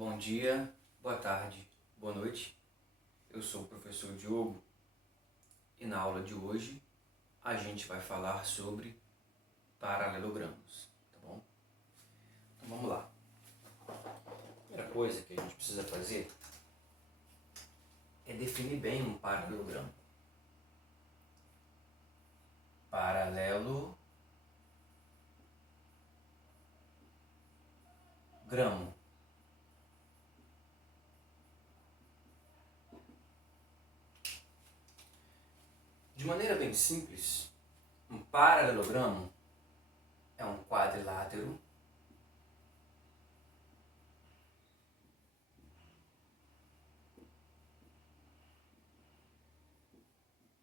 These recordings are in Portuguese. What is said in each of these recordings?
Bom dia, boa tarde, boa noite. Eu sou o professor Diogo e na aula de hoje a gente vai falar sobre paralelogramos, tá bom? Então vamos lá. A primeira coisa que a gente precisa fazer é definir bem um paralelogramo. Paralelogramo. De maneira bem simples, um paralelogramo é um quadrilátero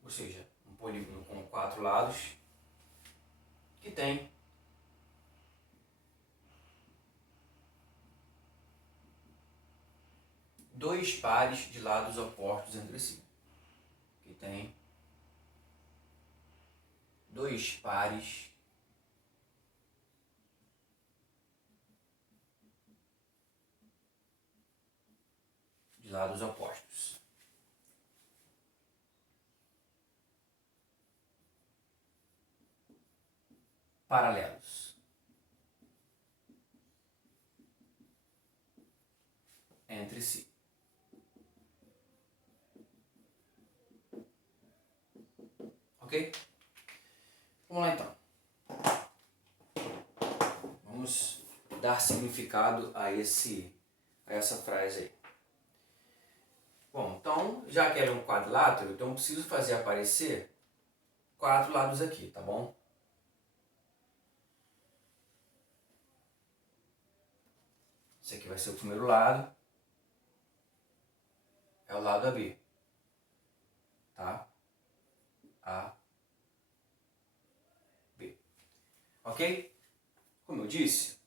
ou seja, um polígono com 4 lados que tem dois pares de lados opostos entre si. Que tem dois pares de lados opostos. Paralelos entre si. Ok? Vamos lá então. Vamos dar significado a essa frase aí. Bom, então, já que ela é um quadrilátero, então eu preciso fazer aparecer 4 lados aqui, tá bom? Esse aqui vai ser o primeiro lado. É o lado AB. Tá? A, B. Ok? Como eu disse,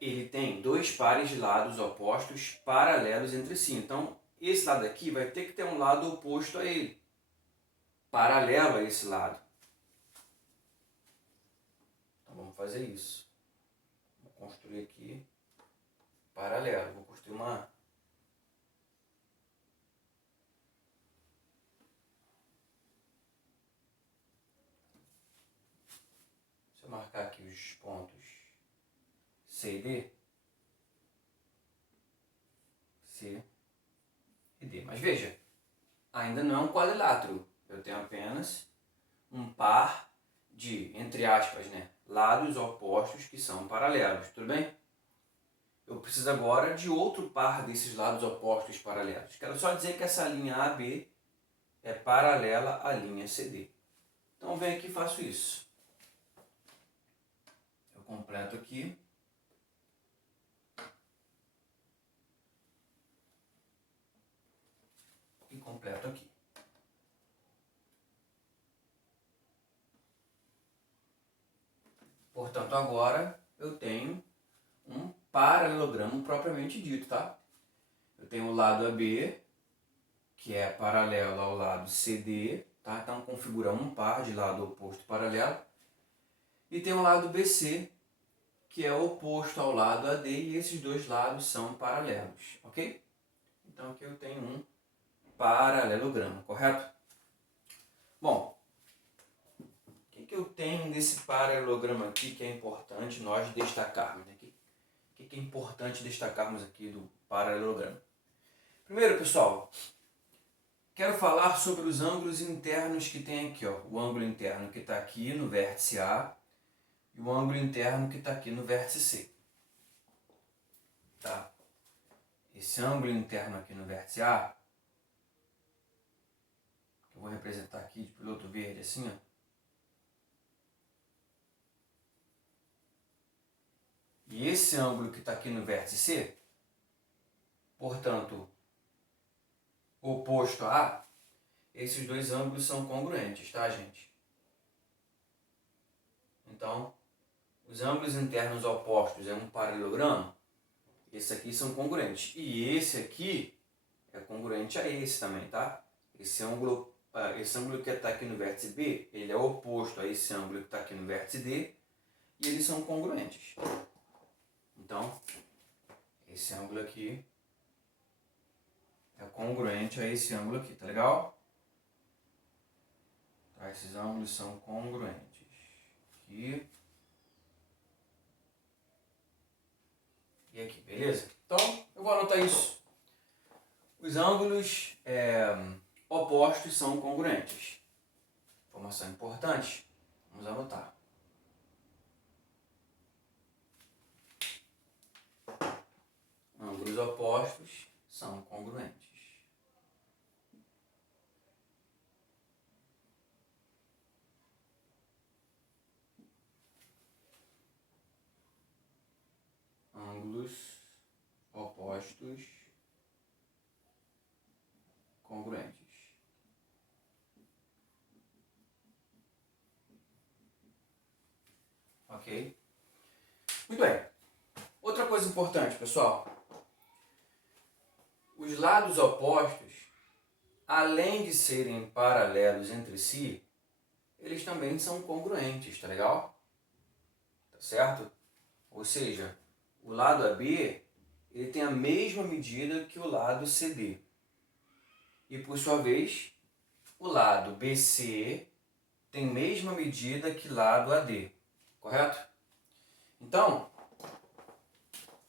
ele tem dois pares de lados opostos paralelos entre si. Então, esse lado aqui vai ter que ter um lado oposto a ele, paralelo a esse lado. Então, vamos fazer isso. Vou construir aqui paralelo. Vou construir uma... Deixa eu marcar aqui os pontos C e D. C e D. Mas veja, ainda não é um quadrilátero. Eu tenho apenas um par de, entre aspas, né, lados opostos que são paralelos. Tudo bem? Eu preciso agora de outro par desses lados opostos paralelos. Quero só dizer que essa linha AB é paralela à linha CD. Então, venho aqui e faço isso. Eu completo aqui. E completo aqui. Portanto, agora eu tenho um paralelogramo propriamente dito, tá? Eu tenho o lado AB, que é paralelo ao lado CD, tá? Então configuramos um par de lado oposto paralelo. E tem o lado BC, que é oposto ao lado AD, e esses dois lados são paralelos, ok? Então aqui eu tenho um paralelogramo, correto? Bom, o que eu tenho nesse paralelogramo aqui que é importante nós destacarmos? O que é importante destacarmos aqui do paralelogramo? Primeiro, pessoal, quero falar sobre os ângulos internos que tem aqui, ó. O ângulo interno que está aqui no vértice A e o ângulo interno que está aqui no vértice C. Tá? Esse ângulo interno aqui no vértice A, que eu vou representar aqui de piloto verde assim, ó. E esse ângulo que está aqui no vértice C, portanto, oposto a A, esses dois ângulos são congruentes, tá, gente? Então, os ângulos internos opostos é um paralelogramo, esses aqui são congruentes. E esse aqui é congruente a esse também, tá? Esse ângulo que está aqui no vértice B, ele é oposto a esse ângulo que está aqui no vértice D, e eles são congruentes. Então, esse ângulo aqui é congruente a esse ângulo aqui, tá legal? Tá, esses ângulos são congruentes. Aqui e aqui, beleza? Então, eu vou anotar isso. Os ângulos opostos são congruentes. Informação importante. Vamos anotar. Ângulos opostos são congruentes. Ângulos opostos congruentes. Ok? Muito bem. Outra coisa importante, pessoal. Os lados opostos, além de serem paralelos entre si, eles também são congruentes, tá legal? Tá certo? Ou seja, o lado AB ele tem a mesma medida que o lado CD. E por sua vez, o lado BC tem a mesma medida que o lado AD. Correto? Então,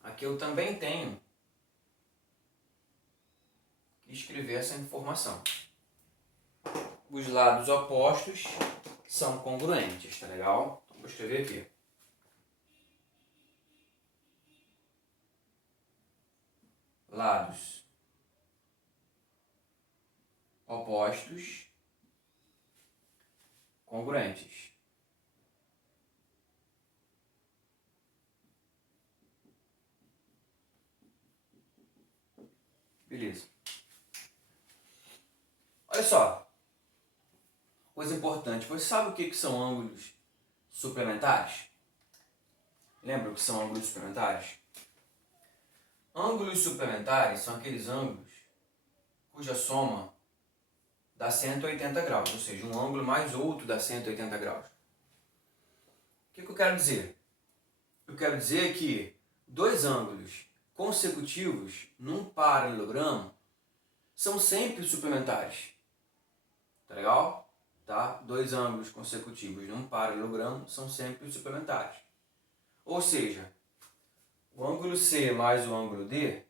aqui eu também tenho que escrever essa informação. Os lados opostos são congruentes, tá legal? Então, vou escrever aqui. Lados opostos congruentes. Beleza. Olha só. Coisa importante. Você sabe o que são ângulos suplementares? Lembra o que são ângulos suplementares? Ângulos suplementares são aqueles ângulos cuja soma dá 180 graus, ou seja, um ângulo mais outro dá 180 graus. O que eu quero dizer? Eu quero dizer que dois ângulos consecutivos num paralelogramo são sempre suplementares. Tá legal? Tá? Dois ângulos consecutivos num paralelogramo são sempre suplementares. Ou seja, o ângulo C mais o ângulo D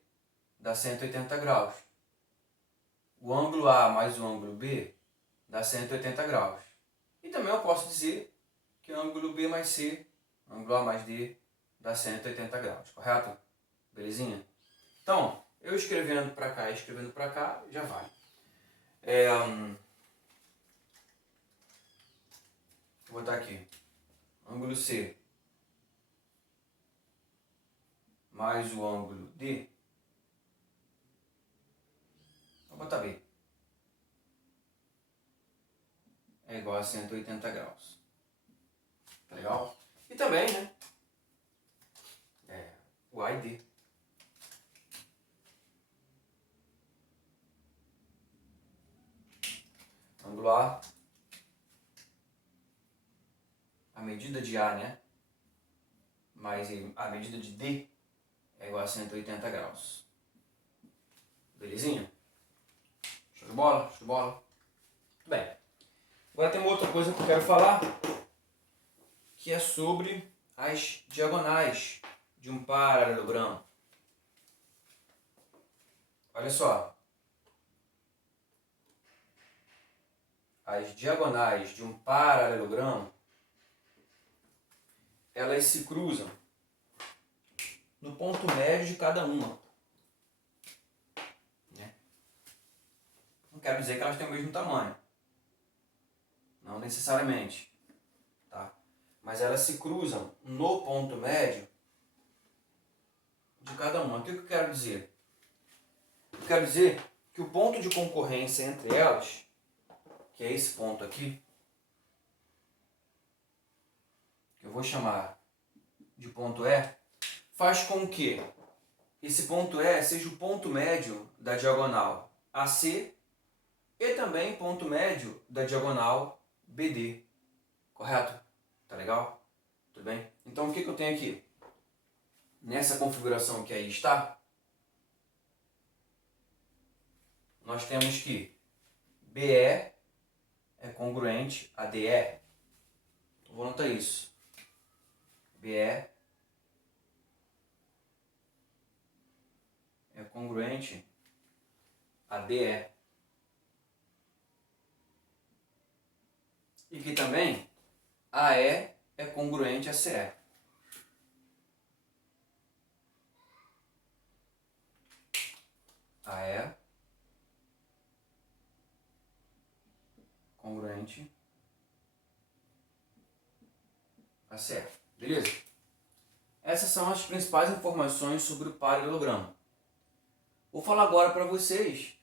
dá 180 graus. O ângulo A mais o ângulo B dá 180 graus. E também eu posso dizer que o ângulo B mais C, ângulo A mais D, dá 180 graus, correto? Belezinha? Então, eu escrevendo para cá e escrevendo para cá, já vale. Vou botar aqui, ângulo C mais o ângulo D, vou botar B, é igual a 180 graus. Tá legal? E também, né, o A e D. Ângulo A, a medida de A, né, mais a medida de D é igual a 180 graus. Belezinha? Show de bola? Show de bola? Muito bem. Agora tem uma outra coisa que eu quero falar, que é sobre as diagonais de um paralelogramo. Olha só. As diagonais de um paralelogramo, elas se cruzam no ponto médio de cada uma. Não quero dizer que elas têm o mesmo tamanho. Não necessariamente. Tá? Mas elas se cruzam no ponto médio de cada uma. O que eu quero dizer? Eu quero dizer que o ponto de concorrência entre elas, que é esse ponto aqui, que eu vou chamar de ponto E, faz com que esse ponto E seja o ponto médio da diagonal AC e também ponto médio da diagonal BD. Correto? Tá legal? Tudo bem? Então o que eu tenho aqui? Nessa configuração que aí está, nós temos que BE é congruente a DE. Vou anotar isso. BE é congruente a DE. E que também AE é congruente a CE. AE congruente a CE. Beleza? Essas são as principais informações sobre o paralelogramo. Vou falar agora para vocês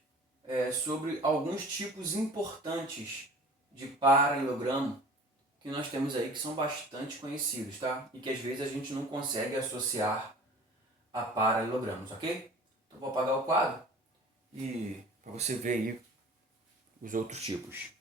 sobre alguns tipos importantes de paralelogramo que nós temos aí, que são bastante conhecidos, tá? E que às vezes a gente não consegue associar a paralelogramos, ok? Então vou apagar o quadro e para você ver aí os outros tipos.